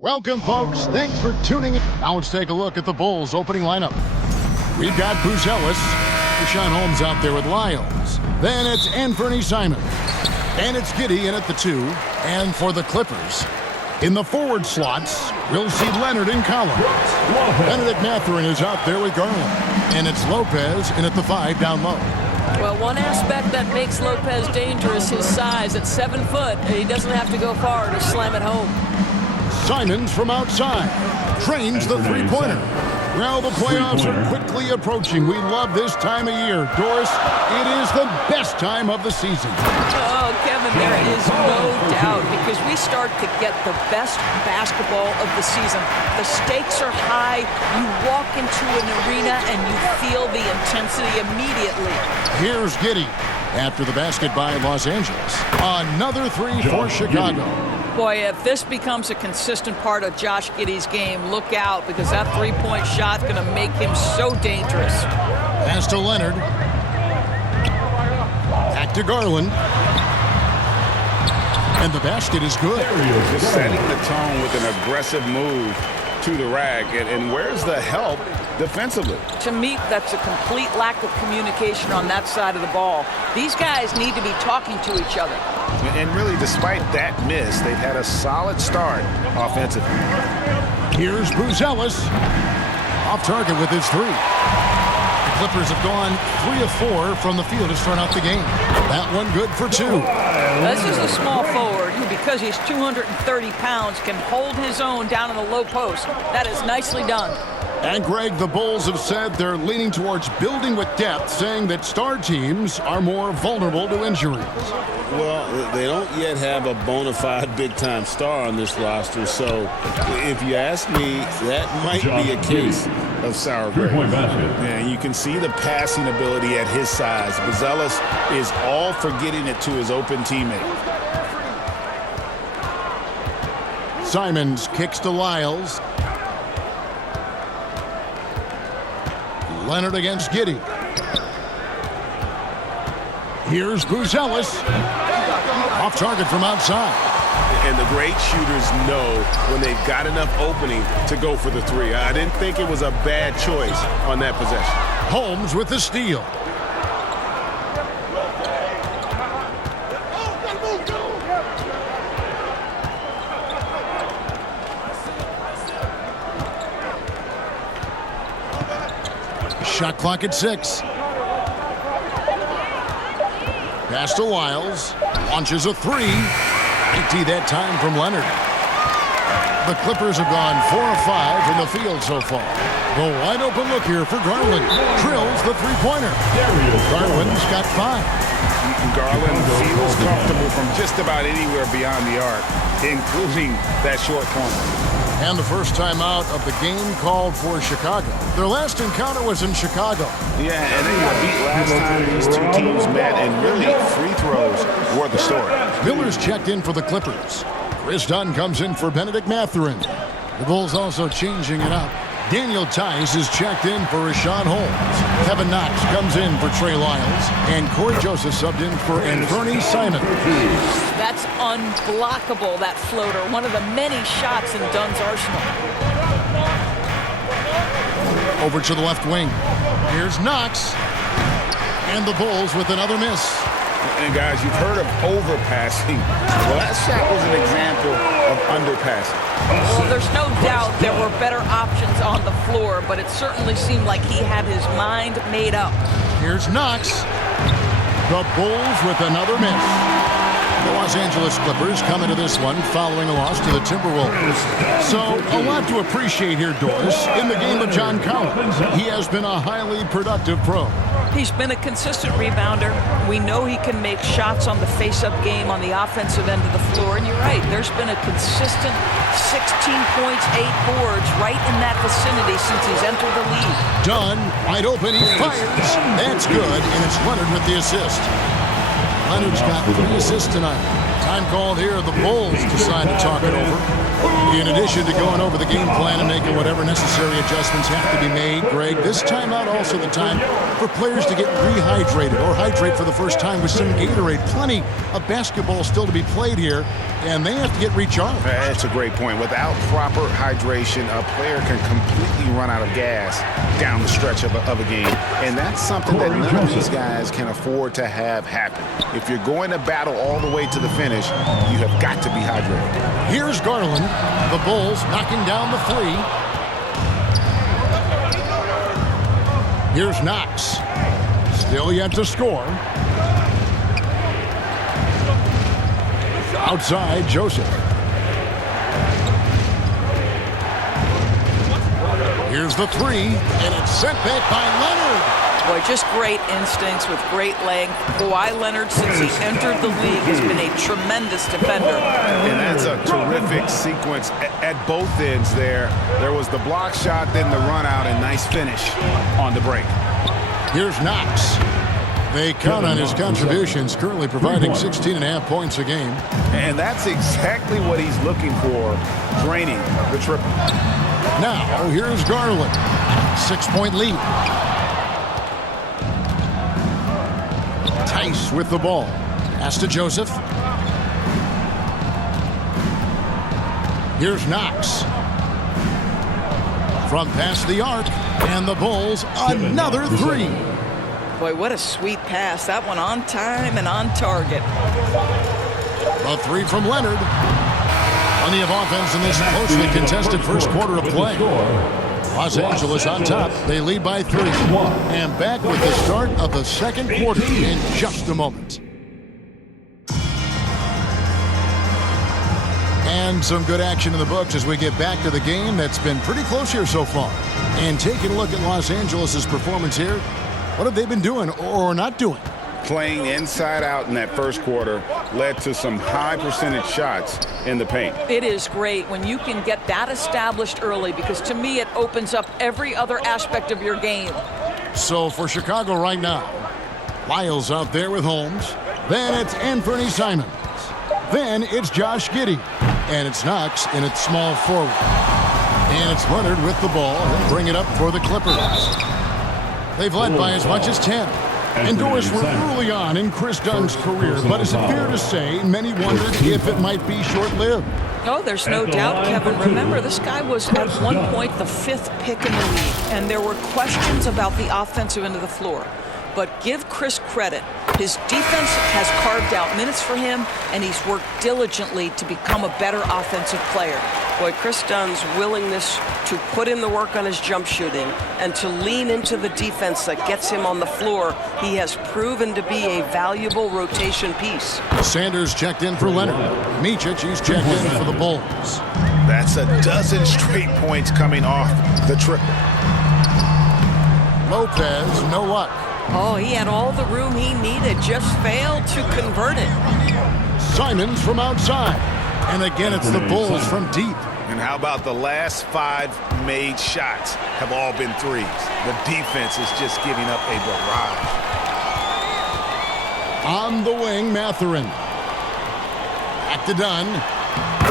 Welcome, folks. Thanks for tuning in. Now let's take a look at the Bulls' opening lineup. We've got Buzelis, Rashawn Holmes out there with Lyles. Then it's Anthony Simons. And it's Giddey in at the 2. And for the Clippers, in the forward slots, we'll see Leonard and Collins. Benedict Mathurin is out there with Garland. And it's Lopez in at the 5 down low. Well, one aspect that makes Lopez dangerous, his size. At 7 foot, he doesn't have to go far to slam it home. Simons from outside trains the three-pointer. Well, the playoffs are quickly approaching. We love this time of year. Doris, it is the best time of the season. Oh, Kevin, there is no doubt because we start to get the best basketball of the season. The stakes are high. You walk into an arena and you feel the intensity immediately. Here's Giddey after the basket by Los Angeles. Another 3 for Chicago. Boy, if this becomes a consistent part of Josh Giddey's game, look out, because that three-point shot's going to make him so dangerous. Pass to Leonard. Back to Garland. And the basket is good. Just setting the tone with an aggressive move to the rack. And where's the help defensively? To me, that's a complete lack of communication on that side of the ball. These guys need to be talking to each other. And really, despite that miss, they've had a solid start offensively. Here's Buzelis. Off target with his 3. The Clippers have gone 3 of 4 from the field to start out the game. That one good for 2. This is a small forward who, because he's 230 pounds, can hold his own down in the low post. That is nicely done. And Greg, the Bulls have said they're leaning towards building with depth, saying that star teams are more vulnerable to injuries. Well, they don't yet have a bona fide big-time star on this roster, so if you ask me, that might be a case of sour grapes. Yeah, you can see the passing ability at his size. Buzelis is all for getting it to his open teammate. Simons kicks to Lyles. Leonard against Giddey. Here's Buzelis. Off target from outside. And the great shooters know when they've got enough opening to go for the 3. I didn't think it was a bad choice on that possession. Holmes with the steal. Shot clock at 6. Pass to Lyles. Launches a 3. Empty that time from Leonard. The Clippers have gone 4 of 5 from the field so far. The wide open look here for Garland. Drills the three-pointer. Garland's got 5. Garland feels comfortable from just about anywhere beyond the arc, including that short corner. And the first time out of the game called for Chicago. Their last encounter was in Chicago. Yeah, and they got beat last time these two teams met, and really free throws were the story. Miller's checked in for the Clippers. Chris Dunn comes in for Benedict Mathurin. The Bulls also changing it up. Daniel Tice is checked in for Rashawn Holmes. Kevin Knox comes in for Trey Lyles. And Corey Joseph subbed in for Anthony Simons. That's unblockable, that floater. One of the many shots in Dunn's arsenal. Over to the left wing. Here's Knox. And the Bulls with another miss. And guys, you've heard of overpassing. Well, that shot was an example of underpassing. Well, there's no doubt there were better options on the floor, but it certainly seemed like he had his mind made up. Here's Knox. The Bulls with another miss. The Los Angeles Clippers come into this one following a loss to the Timberwolves. So, a lot to appreciate here, Doris, in the game of John Collins. He has been a highly productive pro. He's been a consistent rebounder. We know he can make shots on the face-up game on the offensive end of the floor. And you're right, there's been a consistent 16 points, 8 boards right in that vicinity since he's entered the league. Dunn, wide open, he fires. That's good, and it's Leonard with the assist. Leonard's got 3 assists tonight. Time called here. The Bulls decide to talk it over. In addition to going over the game plan and making whatever necessary adjustments have to be made, Greg, this timeout also the time for players to get rehydrated or hydrate for the first time with some Gatorade. Plenty of basketball still to be played here, and they have to get recharged. That's a great point. Without proper hydration, a player can completely run out of gas down the stretch of a game. And that's something that none of these guys can afford to have happen. If you're going to battle all the way to the finish, you have got to be hydrated. Here's Garland. The Bulls knocking down the three. Here's Knox. Still yet to score. Outside, Joseph. Here's the three, and it's sent back by Leonard. Boy, just great instincts with great length. Kawhi Leonard, since he entered the league, has been a tremendous defender. And that's a terrific sequence at both ends there. There was the block shot, then the run out, and nice finish on the break. Here's Knox. They count on his contributions, currently providing 16.5 points a game. And that's exactly what he's looking for, draining the triple. Now, here's Garland. 6-point lead. Tice with the ball. Pass to Joseph. Here's Knox. From past the arc. And the Bulls, another three. Boy, what a sweet pass. That one on time and on target. A three from Leonard. Plenty of offense in this closely contested first quarter of play. Los Angeles on top. They lead by 3. And back with the start of the second quarter in just a moment. And some good action in the books as we get back to the game that's been pretty close here so far. And taking a look at Los Angeles' performance here, what have they been doing or not doing? Playing inside out in that first quarter led to some high percentage shots in the paint. It is great when you can get that established early, because to me it opens up every other aspect of your game. So for Chicago right now, Lyles out there with Holmes. Then it's Anthony Simons. Then it's Josh Giddey. And it's Knox in its small forward. And it's Leonard with the ball. He'll bring it up for the Clippers. They've led by as much as 10. And Doris, we're early on in Chris Dunn's career, but is it fair to say many wondered if it might be short-lived? Oh, there's no doubt, Kevin. Remember, this guy was at one point the 5th pick in the league, and there were questions about the offensive end of the floor. But give Chris credit. His defense has carved out minutes for him, and he's worked diligently to become a better offensive player. Boy, Chris Dunn's willingness to put in the work on his jump shooting and to lean into the defense that gets him on the floor, he has proven to be a valuable rotation piece. Sanders checked in for Leonard. Micic, he's checked in for the Bulls. That's a dozen straight points coming off the triple. Lopez, no luck. Oh, he had all the room he needed, just failed to convert it. Simons from outside. And again, it's the Bulls from deep. And how about the last 5 made shots have all been threes? The defense is just giving up a barrage. On the wing, Mathurin. Back to Dunn.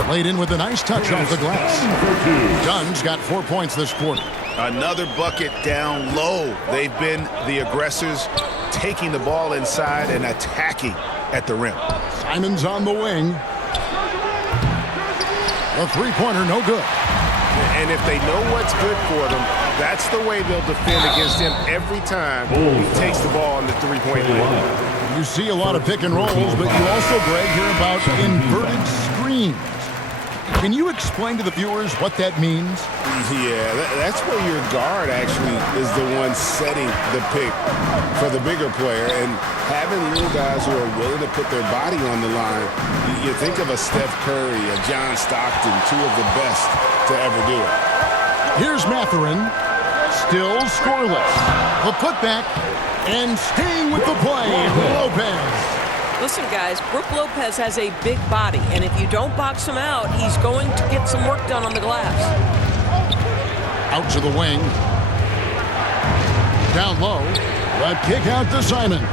Played in with a nice touch off the glass. Dunn's got 4 points this quarter. Another bucket down low. They've been the aggressors, taking the ball inside and attacking at the rim. Simons on the wing. A three-pointer, no good. And if they know what's good for them, that's the way they'll defend against him every time he takes the ball on the three-point line. You see a lot of pick and rolls, but you also, Greg, hear about inverted screens. Can you explain to the viewers what that means? Yeah, that's where your guard actually is the one setting the pick for the bigger player, and having little guys who are willing to put their body on the line. You think of a Steph Curry, a John Stockton, 2 of the best to ever do it. Here's Mathurin, still scoreless. The putback, and staying with the play, Lopez. Listen, guys, Brook Lopez has a big body, and if you don't box him out, he's going to get some work done on the glass. Out to the wing. Down low. A kick out to Simons.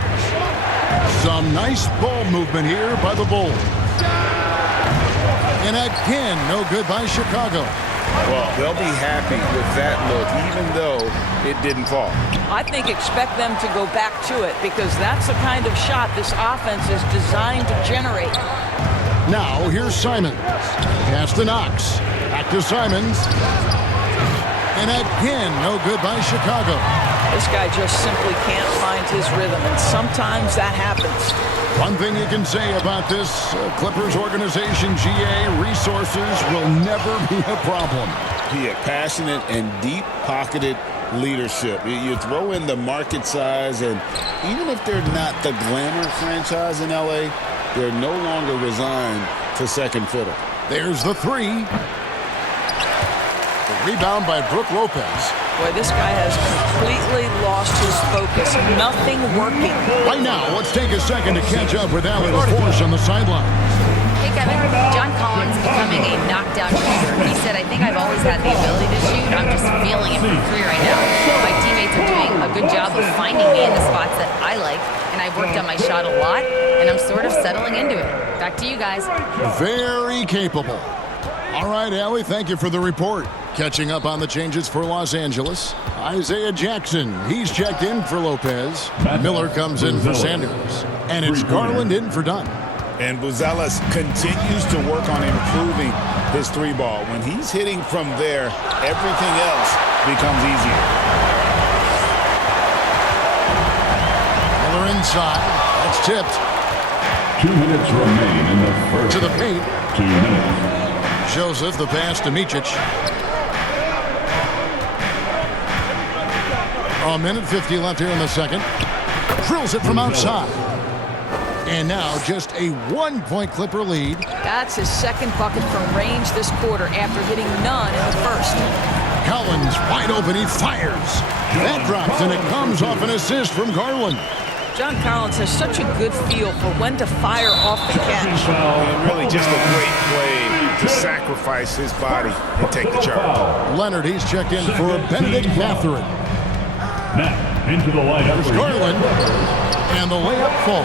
Some nice ball movement here by the Bulls. And again, no good by Chicago. Well, they'll be happy with that look, even though it didn't fall. I think expect them to go back to it because that's the kind of shot this offense is designed to generate. Now, here's Simons. Pass to Knox. Back to Simons. And again, no good by Chicago. This guy just simply can't find his rhythm, and sometimes that happens. One thing you can say about this Clippers organization, GA, resources will never be a problem. Yeah, passionate and deep-pocketed leadership. You throw in the market size, and even if they're not the glamour franchise in L.A., they're no longer resigned to second fiddle. There's the three. The rebound by Brook Lopez. Boy, this guy has completely lost his focus. Nothing working. Right now, let's take a second to catch up with Allie LaForce on the sideline. Hey, Kevin. John Collins becoming a knockdown shooter. He said, I think I've always had the ability to shoot. I'm just feeling it from three right now. My teammates are doing a good job of finding me in the spots that I like, and I've worked on my shot a lot, and I'm sort of settling into it. Back to you guys. Very capable. All right, Allie, thank you for the report. Catching up on the changes for Los Angeles, Isaiah Jackson. He's checked in for Lopez. Miller comes in for Sanders. And it's Garland in for Dunn. And Buzelis continues to work on improving his three ball. When he's hitting from there, everything else becomes easier. Miller inside. That's tipped. 2 minutes remain in the first. To the paint. 2 minutes. Joseph, the pass to Micic. A minute 50 left here in the second. Drills it from outside. And now just a 1-point Clipper lead. That's his second bucket from range this quarter after hitting none in the first. Collins wide open. He fires. That drops, and it comes off an assist from Garland. John Collins has such a good feel for when to fire off the catch. And really just a great play to sacrifice his body and take the charge. Leonard, he's checked in for Benedict Mathurin. Now, into the lineup. There's Garland, and the layup falls.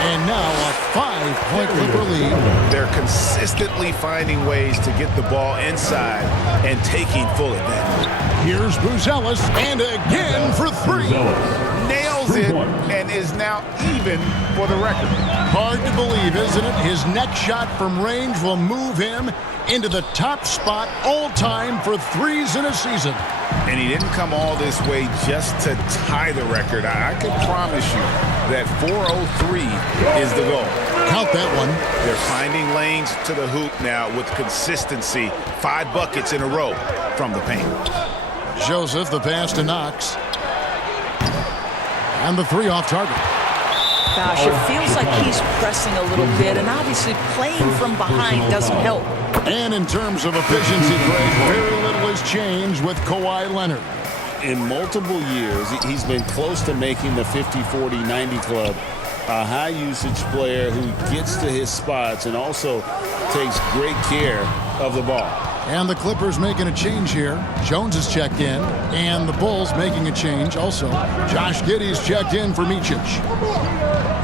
And now a 5-point Clipper lead. They're consistently finding ways to get the ball inside and taking full advantage. Here's Buzelis, and again for three. Nails it and is now even for the record. Hard to believe, isn't it? His next shot from range will move him into the top spot all time for threes in a season. And he didn't come all this way just to tie the record. I can promise you that 403 is the goal. Count that one. They're finding lanes to the hoop now with consistency. 5 buckets in a row from the paint. Joseph, the pass to Knox. And the three off target. Gosh, it feels like he's pressing a little bit, and obviously playing from behind doesn't help. And in terms of efficiency, Craig, very little has changed with Kawhi Leonard. In multiple years, he's been close to making the 50-40-90 club. A high-usage player who gets to his spots and also takes great care of the ball. And the Clippers making a change here. Jones is checked in, and the Bulls making a change also. Josh Giddey's checked in for Micic.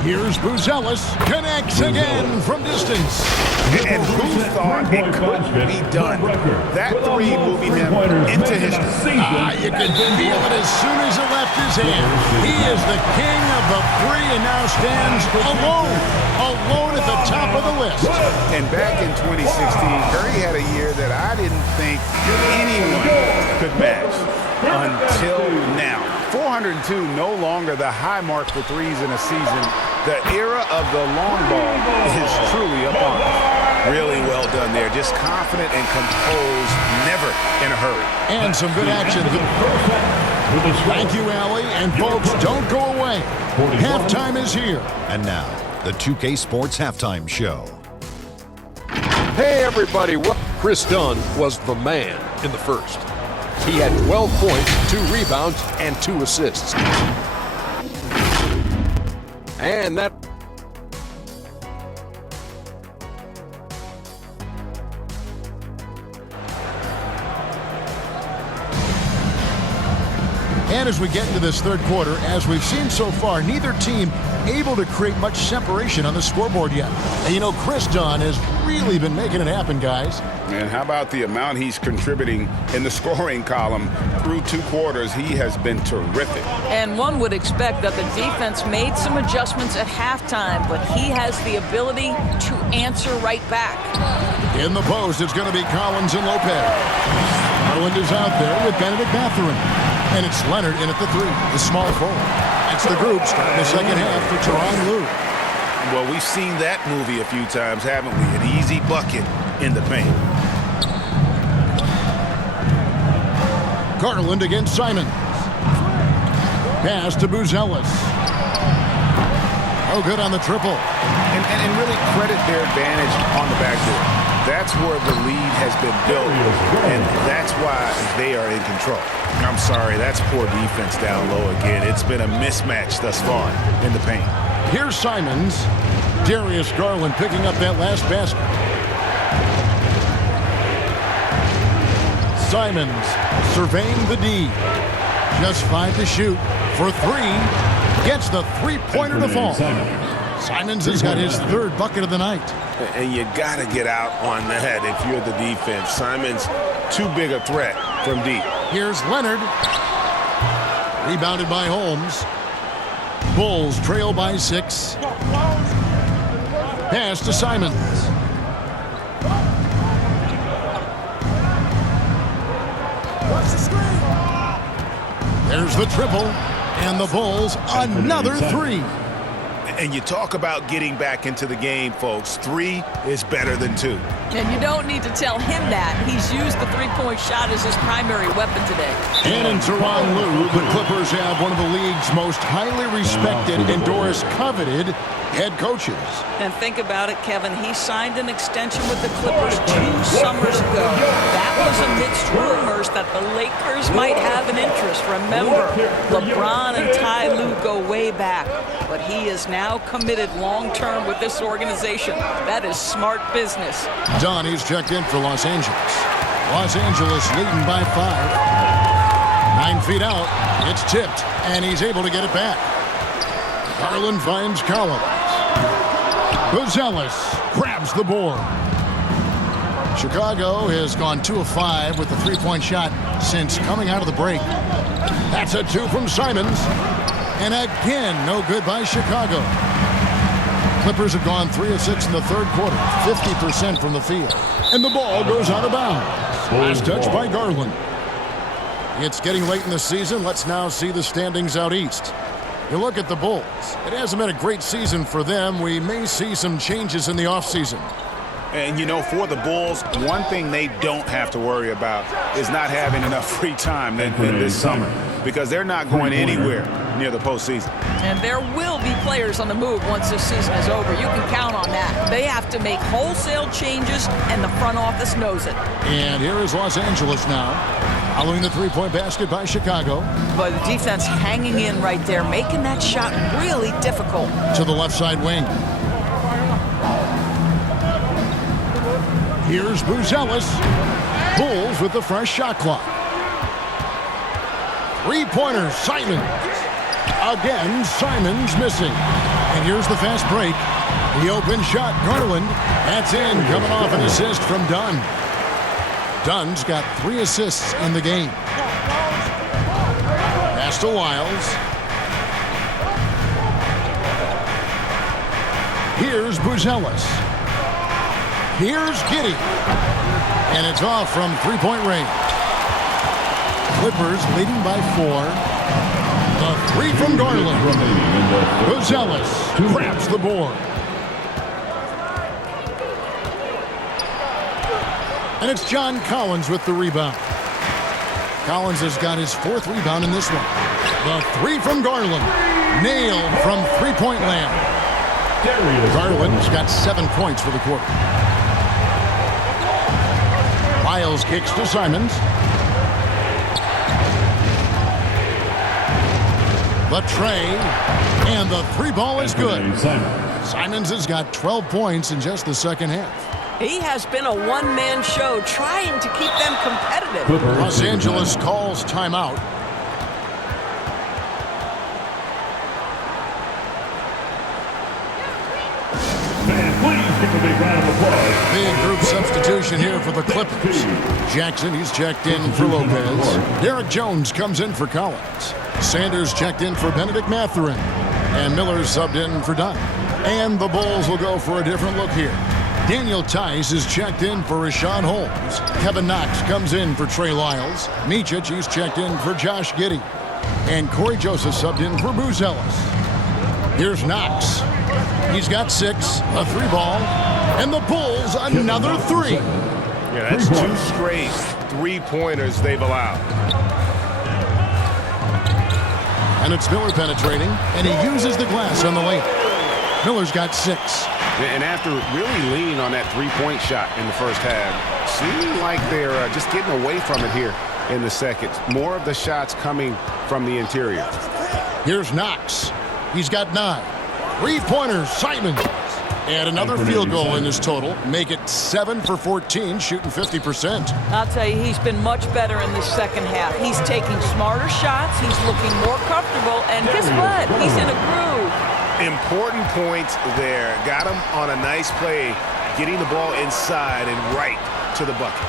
Here's Buzelis, connects again from distance. And who thought it couldn't be done? That three moving him into history. You could feel it as soon as it left his hand. He is the king of the three and now stands alone at the top of the list. And back in 2016, Curry had a year that I didn't think anyone could match until now. 402, no longer the high mark for threes in a season. The era of the long ball is truly upon us. Really well done there. Just confident and composed, never in a hurry. And some good action. Thank you, Allie. And folks, don't go away. Halftime is here. And now, the 2K Sports Halftime Show. Hey, everybody. Chris Dunn was the man in the first. He had 12 points, 2 rebounds, and 2 assists. And that... And as we get into this third quarter, as we've seen so far, neither team able to create much separation on the scoreboard yet. And you know, Chris Dunn has really been making it happen, guys. And how about the amount he's contributing in the scoring column through 2 quarters? He has been terrific. And one would expect that the defense made some adjustments at halftime, but he has the ability to answer right back. In the post, it's going to be Collins and Lopez. Garland is out there with Benedict Mathurin. And it's Leonard in at the 3, the small forward. That's the group starting the second half for Tyronn Lue. Well, we've seen that movie a few times, haven't we? An easy bucket in the paint. Garland against Simons. Pass to Buzelis. Oh, good on the triple. And really credit their advantage on the backdoor. That's where the lead has been built, and that's why they are in control. I'm sorry, that's poor defense down low again. It's been a mismatch thus far in the paint. Here's Simons. Darius Garland picking up that last basket. Simons surveying the D. Just 5 to shoot for 3. Gets the three-pointer to fall. Simons has got his 3rd bucket of the night. And you got to get out on that if you're the defense. Simons, too big a threat from deep. Here's Leonard. Rebounded by Holmes. Bulls trail by 6. Pass to Simons. There's the triple. And the Bulls another 3. And you talk about getting back into the game, folks. 3 is better than 2. And you don't need to tell him that. He's used the three-point shot as his primary weapon today. And in Tyronn Lue, the Clippers have one of the league's most highly respected, endorsed, coveted head coaches. And think about it, Kevin. He signed an extension with the Clippers 2 summers ago. That was amidst rumors that the Lakers might have an interest. Remember, LeBron and Ty Lue go way back. But he is now committed long-term with this organization. That is smart business. Dunn, he's checked in for Los Angeles. Los Angeles leading by 5. 9 feet out. It's tipped, and he's able to get it back. Garland finds Collins. Buzelis grabs the board. Chicago has gone 2 of 5 with the three-point shot since coming out of the break. That's a 2 from Simons. And again, no good by Chicago. Clippers have gone 3 of 6 in the third quarter, 50% from the field. And the ball goes out of bounds. Last touch by Garland. It's getting late in the season. Let's now see the standings out east. You look at the Bulls. It hasn't been a great season for them. We may see some changes in the offseason. And, you know, for the Bulls, one thing they don't have to worry about is not having enough free time in this summer, because they're not going anywhere near the postseason. And there will be players on the move once this season is over. You can count on that. They have to make wholesale changes, and the front office knows it. And here is Los Angeles now, following the three-point basket by Chicago. But the defense hanging in right there, making that shot really difficult. To the left side wing. Here's Buzelis. Bulls with the fresh shot clock. Three-pointer, Simons. Again, Simons missing. And here's the fast break. The open shot, Garland. That's in, coming off an assist from Dunn. Dunn's got 3 assists in the game. Pass to Wiles. Here's Buzelis. Here's Giddey. And it's off from three-point range. Clippers leading by 4. The 3 from Garland. Buzelis grabs the board. And it's John Collins with the rebound. Collins has got his 4th rebound in this one. The 3 from Garland. Nailed from three-point land. Garland's got 7 points for the quarter. Wiles kicks to Simons. The tray. And the 3 ball is good. Simons has got 12 points in just the second half. He has been a one-man show trying to keep them competitive. Los Angeles calls timeout. And please give a big round of applause. Big group substitution here for the Clippers. Jackson, he's checked in for Lopez. Derek Jones comes in for Collins. Sanders checked in for Benedict Mathurin. And Miller subbed in for Dunn. And the Bulls will go for a different look here. Daniel Tice is checked in for Rashawn Holmes. Kevin Knox comes in for Trey Lyles. Micic, he's checked in for Josh Giddey. And Corey Joseph subbed in for Booz Ellis. Here's Knox. He's got 6, a 3 ball, and the Bulls another 3. Yeah, that's 2 straight 3-pointers they've allowed. And it's Miller penetrating, and he uses the glass on the layup. Miller's got 6. And after really leaning on that 3-point shot in the first half, seeming like they're just getting away from it here in the second. More of the shots coming from the interior. Here's Knox. He's got 9. 3-pointers, Simons. And another field goal in this total. Make it 7 for 14, shooting 50%. I'll tell you, he's been much better in the second half. He's taking smarter shots. He's looking more comfortable. And guess what? He's in a groove. Important points there. Got him on a nice play, getting the ball inside and right to the bucket.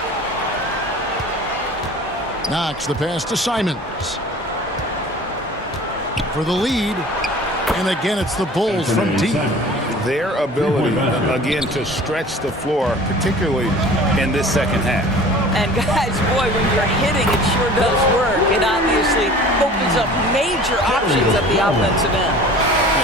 Knox, the pass to Simons. For the lead. And again, it's the Bulls from deep. Their ability, again, to stretch the floor, particularly in this second half. And guys, boy, when you're hitting, it sure does work. It obviously opens up major options at the offensive end.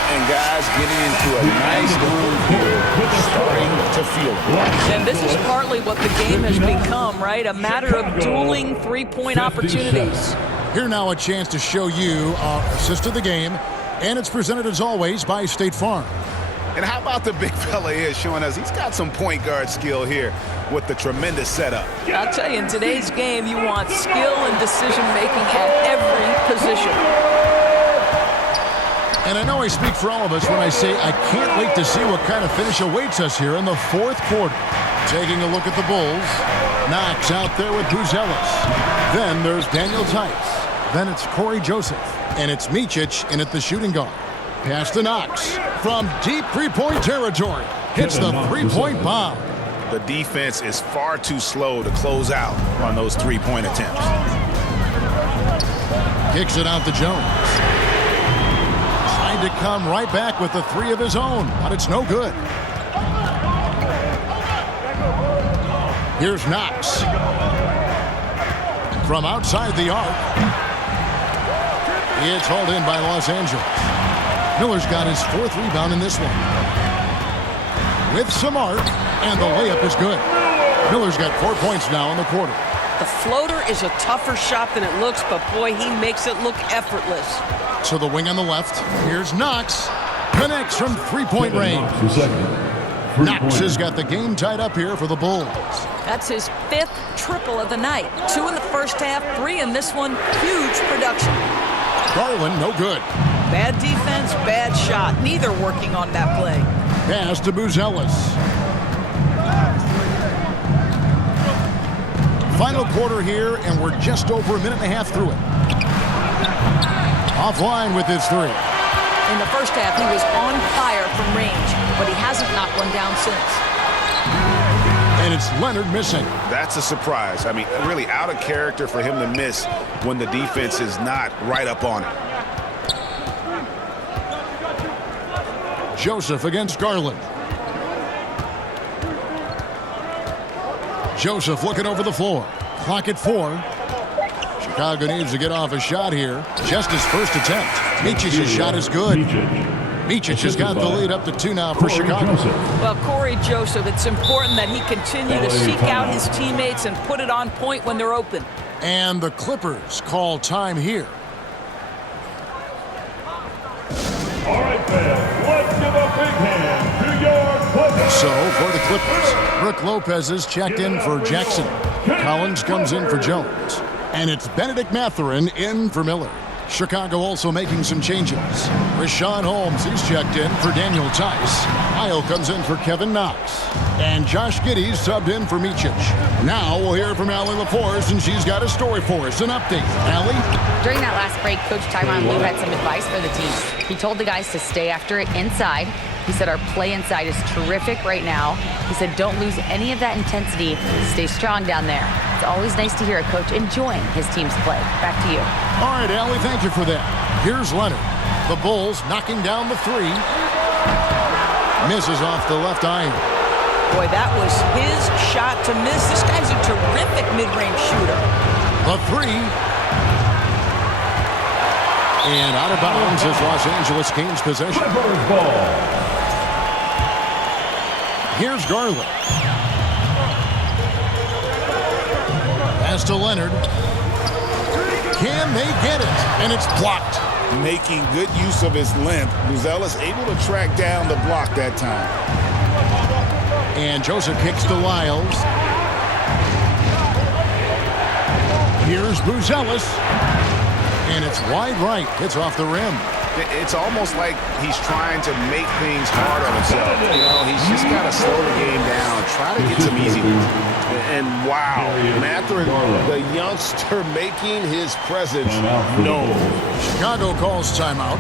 And guys getting into a nice groove here, starting to feel it. And this is partly what the game has become, right? A matter of dueling 3-point opportunities. Here now a chance to show you our assist of the game. And it's presented, as always, by State Farm. And how about the big fella here showing us he's got some point guard skill here with the tremendous setup. I'll tell you, in today's game, you want skill and decision-making at every position. And I know I speak for all of us when I say I can't wait to see what kind of finish awaits us here in the fourth quarter. Taking a look at the Bulls. Knox out there with Booz Ellis. Then there's Daniel Tice. Then it's Corey Joseph. And it's Micic in at the shooting guard. Pass to Knox from deep 3-point territory. Hits the 3-point bomb. The defense is far too slow to close out on those 3-point attempts. Kicks it out to Jones. Trying to come right back with the 3 of his own, but it's no good. Here's Knox. From outside the arc. It's hauled in by Los Angeles. Miller's got his 4th rebound in this one. With some arc, and the layup is good. Miller's got 4 points now in the quarter. The floater is a tougher shot than it looks, but boy, he makes it look effortless. So the wing on the left. Here's Knox. Connects from 3-point range. Knox has got the game tied up here for the Bulls. That's his 5th triple of the night. 2 in the first half, 3 in this one. Huge production. Garland, no good. Bad defense, bad shot. Neither working on that play. Pass to Booz Ellis. Final quarter here, and we're just over a minute and a half through it. Offline with his 3. In the first half, he was on fire from range, but he hasn't knocked one down since. And it's Leonard missing. That's a surprise. I mean, really out of character for him to miss when the defense is not right up on it. Joseph against Garland. Joseph looking over the floor. Clock at 4. Chicago needs to get off a shot here. Just his first attempt. Micic's shot is good. Micic has got the lead up to 2 now for Chicago. Well, Corey Joseph, it's important that he continue to seek out his teammates and put it on point when they're open. And the Clippers call time here. All right, fans, let's give a big hand to your Clippers. So, for the Clippers, Brook Lopez is checked in for Jackson. Collins comes in for Jones. And it's Benedict Mathurin in for Miller. Chicago also making some changes. Rashawn Holmes, he's checked in for Daniel Tice. Isle comes in for Kevin Knox. And Josh Giddey subbed in for Micic. Now we'll hear from Allie LaForce, and she's got a story for us. An update. Allie? During that last break, Coach Tyronn Lue had some advice for the team. He told the guys to stay after it inside, He said our play inside is terrific right now. He said don't lose any of that intensity. Stay strong down there. It's always nice to hear a coach enjoying his team's play. Back to you. All right, Allie, thank you for that. Here's Leonard. The Bulls knocking down the three. Misses off the left iron. Boy, that was his shot to miss. This guy's a terrific mid-range shooter. The three. And out of bounds as Los Angeles gains possession. Here's Garland. Pass to Leonard. Can they get it? And it's blocked. Making good use of his length. Buzelis able to track down the block that time. And Joseph kicks to Lyles. Here's Buzelis. And it's wide right. Hits off the rim. It's almost like he's trying to make things hard on himself. You know, he's just got to slow the game down, try to get some easy ones. And wow, Mathurin, the youngster, making his presence known. Chicago calls timeout.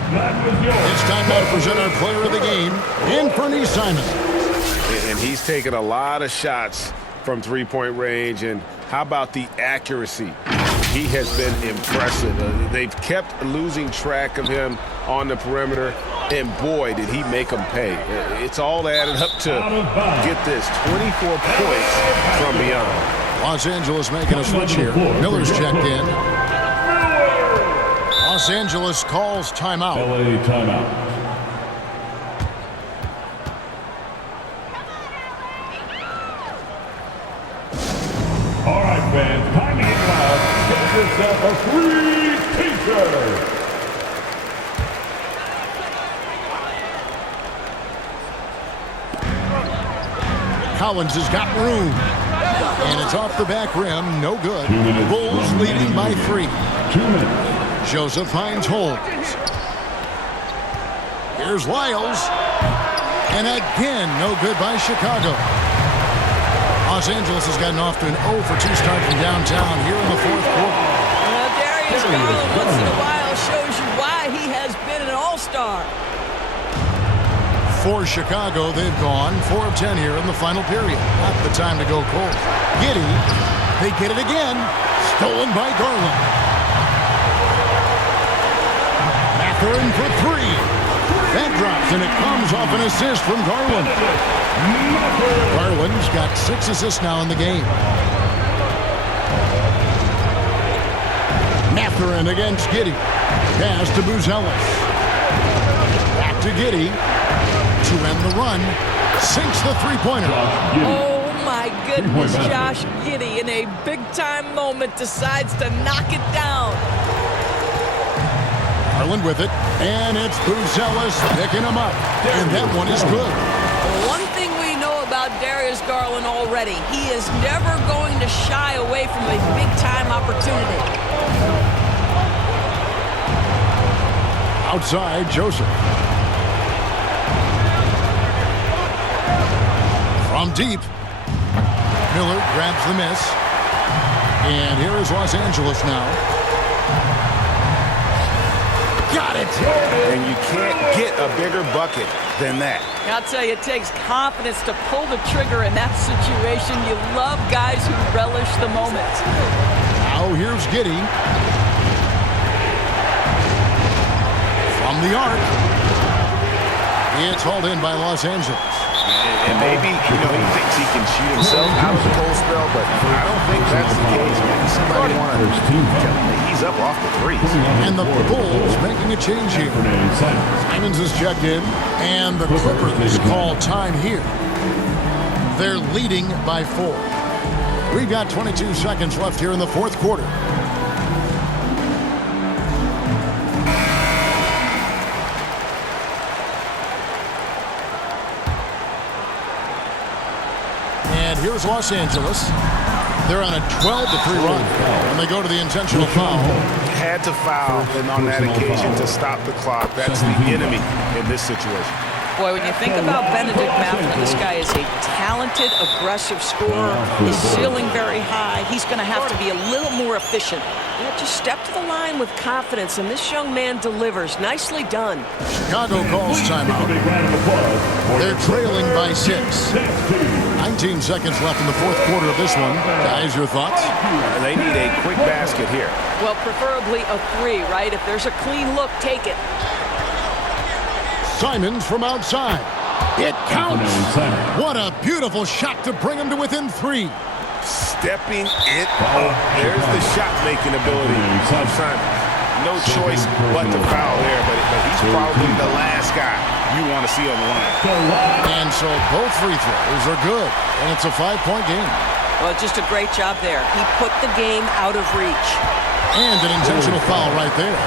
It's time now to present our player of the game, Anthony Simon. And he's taken a lot of shots from three-point range. And how about the accuracy? He has been impressive. They've kept losing track of him on the perimeter, and boy, did he make them pay. It's all added up to, get this, 24 points from beyond. Los Angeles making a switch here. Miller's checked in. Los Angeles calls timeout. LA timeout. All right, fans, timing it loud. Get yourself a free t-shirt. Collins has got room. And it's off the back rim. No good. Bulls leading by 3. 2 minutes. Joseph finds Holmes. Here's Lyles. And again, no good by Chicago. Los Angeles has gotten off to an 0 for 2 start from downtown here in the fourth quarter. Darius Garland once in a while shows you why he has been an all-star. For Chicago, they've gone 4 of 10 here in the final period. Not the time to go cold. Giddey, they get it again. Stolen by Garland. Mathurin for 3. That drops, and it comes off an assist from Garland. Garland's got 6 assists now in the game. Mathurin against Giddey. Pass to Buzelis. Back to Giddey. To end the run. Sinks the three-pointer. Oh, my goodness. Josh Giddey, in a big-time moment, decides to knock it down. Garland with it, and it's Buzelis picking him up, and that one is good. One thing we know about Darius Garland already, he is never going to shy away from a big-time opportunity. Outside, Joseph. From deep, Miller grabs the miss, and here is Los Angeles now. Got it! And you can't get a bigger bucket than that. I'll tell you, it takes confidence to pull the trigger in that situation. You love guys who relish the moment. Now here's Giddey. From the arc. It's hauled in by Los Angeles. And maybe, he thinks he can shoot himself out of the cold spell, but I don't think that's the case. Maybe somebody want to ease up off the threes. And the Bulls making a change here. Simons is checked in, and the Clippers call time here. They're leading by 4. We've got 22 seconds left here in the fourth quarter. And here's Los Angeles. They're on a 12-3 run, and they go to the intentional foul. Had to foul, and on that occasion to stop the clock. That's the enemy in this situation. Boy, when you think about Benedict Mathurin, this guy is a talented, aggressive scorer. His ceiling very high. He's going to have to be a little more efficient. Yeah, just step to the line with confidence, and this young man delivers. Nicely done. Chicago calls timeout. They're trailing by 6. 19 seconds left in the fourth quarter of this one. Guys, your thoughts? They need a quick basket here. Well, preferably a 3, right? If there's a clean look, take it. Simons from outside. It counts. What a beautiful shot to bring him to within 3. Stepping it up. There's the shot-making ability of Simons. No choice but to foul there, but he's probably the last guy you want to see on the line. And so both free throws are good, and it's a 5-point game. Well, just a great job there. He put the game out of reach. And an intentional foul right there.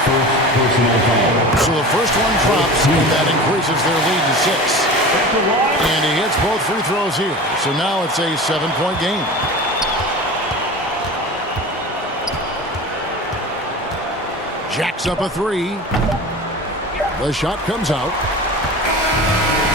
First personal foul. So the first one drops, and that increases their lead to 6. And he hits both free throws here. So now it's a 7-point game. Jacks up a 3. The shot comes out.